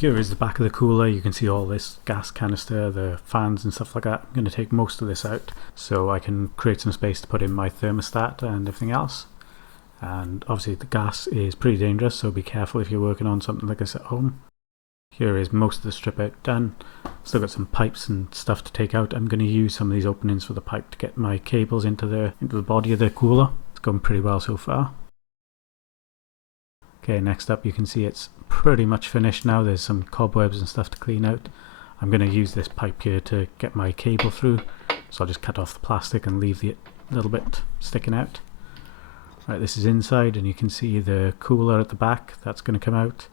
Here is the back of the cooler. You can see all this gas canister, the fans and stuff like that. I'm going to take most of this out so I can create some space to put in my thermostat and everything else. And obviously the gas is pretty dangerous, so be careful if you're working on something like this at home. Here is most of the strip out done. Still got some pipes and stuff to take out. I'm going to use some of these openings for the pipe to get my cables into the body of the cooler. It's going pretty well so far. Okay, next up you can see it's pretty much finished now. There's some cobwebs and stuff to clean out. I'm going to use this pipe here to get my cable through, so I'll just cut off the plastic and leave the little bit sticking out. Right, this is inside and you can see the cooler at the back. That's going to come out.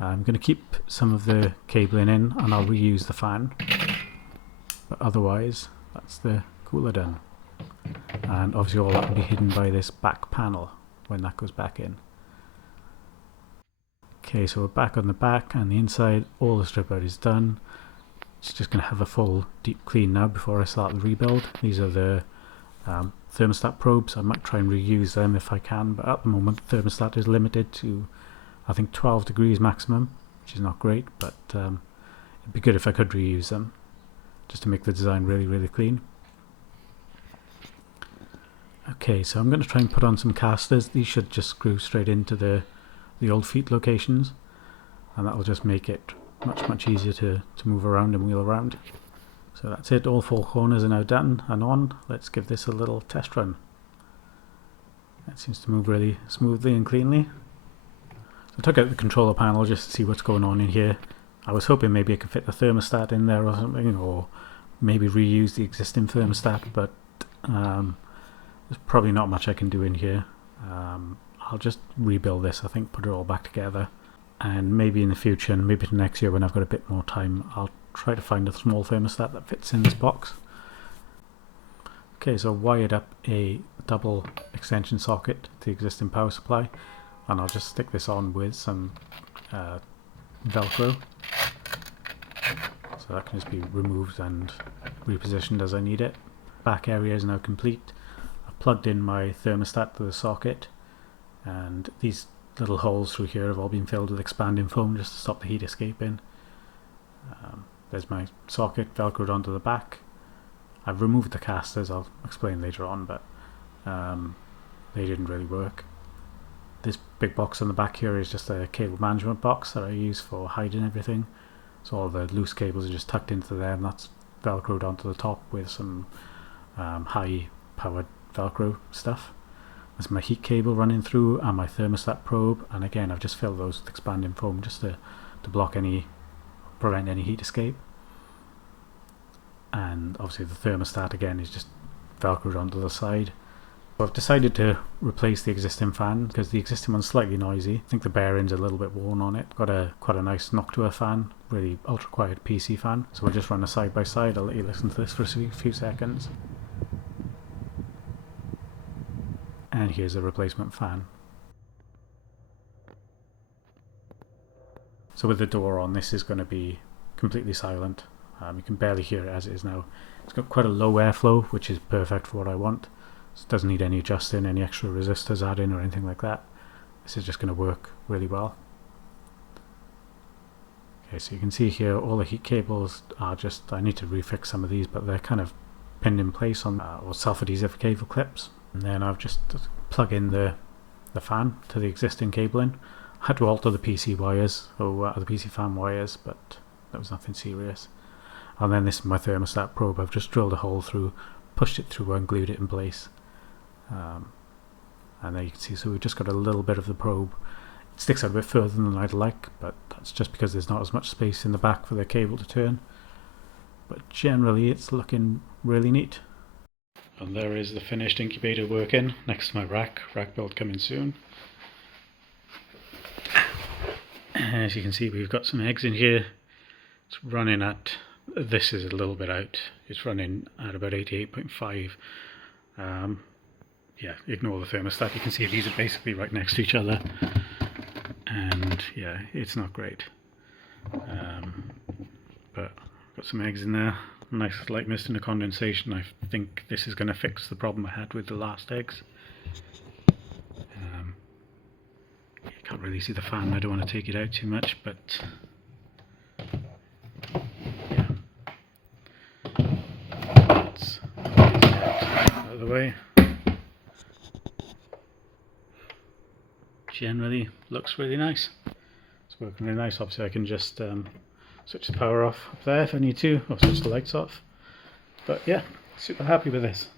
I'm going to keep some of the cabling in and I'll reuse the fan, but otherwise that's the cooler done. And obviously all that will be hidden by this back panel when that goes back in. Okay, so we're back on the back and the inside. All the strip out is done. It's just going to have a full deep clean now before I start the rebuild. These are the thermostat probes. I might try and reuse them if I can, but at the moment the thermostat is limited to I think 12 degrees maximum, which is not great, but it'd be good if I could reuse them just to make the design really clean. Okay, so I'm going to try and put on some casters. These should just screw straight into the old feet locations, and that will just make it much easier to move around and wheel around. So that's it, all four corners are now done and on. Let's give this a little test run. That seems to move really smoothly and cleanly. So I took out the controller panel just to see what's going on in here. I was hoping maybe I could fit the thermostat in there or something, or maybe reuse the existing thermostat, but there's probably not much I can do in here. I'll just rebuild this, I think, put it all back together, and maybe in the future, and maybe next year when I've got a bit more time, I'll try to find a small thermostat that fits in this box. Okay, so I've wired up a double extension socket to the existing power supply, and I'll just stick this on with some Velcro, so that can just be removed and repositioned as I need it. Back area is now complete. I've plugged in my thermostat to the socket, and these little holes through here have all been filled with expanding foam just to stop the heat escaping. There's my socket velcroed onto the back. I've removed the casters, I'll explain later on, but they didn't really work. This big box on the back here is just a cable management box that I use for hiding everything. So all the loose cables are just tucked into there, and that's velcroed onto the top with some high powered velcro stuff. There's my heat cable running through and my thermostat probe, and again I've just filled those with expanding foam just to prevent any heat escape. And obviously the thermostat again is just velcroed onto the side. So I've decided to replace the existing fan because the existing one's slightly noisy. I think the bearing's a little bit worn on it. Got quite a nice Noctua fan, really ultra quiet PC fan. So we'll just run a side by side. I'll let you listen to this for a few seconds. And here's a replacement fan. So with the door on, this is going to be completely silent. You can barely hear it as it is now. It's got quite a low airflow, which is perfect for what I want. It doesn't need any adjusting, any extra resistors added or anything like that. This is just going to work really well. Okay, so you can see here all the heat cables are just, I need to refix some of these, but they're kind of pinned in place on or self-adhesive cable clips. And then I've just plug in the fan to the existing cabling. I had to alter the PC wires, or the PC fan wires, but that was nothing serious. And then this is my thermostat probe. I've just drilled a hole through, pushed it through and glued it in place. And there you can see, so we've just got a little bit of the probe. It sticks out a bit further than I'd like, but that's just because there's not as much space in the back for the cable to turn. But generally it's looking really neat. And there is the finished incubator working next to my rack build coming soon. As you can see, we've got some eggs in here. It's running at, this is a little bit out, it's running at about 88.5. Yeah, ignore the thermostat. You can see these are basically right next to each other, and yeah, it's not great. But got some eggs in there, nice light mist and the condensation. I think this is going to fix the problem I had with the last eggs. You can't really see the fan, I don't want to take it out too much, but of the way. Generally looks really nice. It's working really nice. Obviously I can just switch the power off up there if I need to, or switch the lights off. But yeah, super happy with this.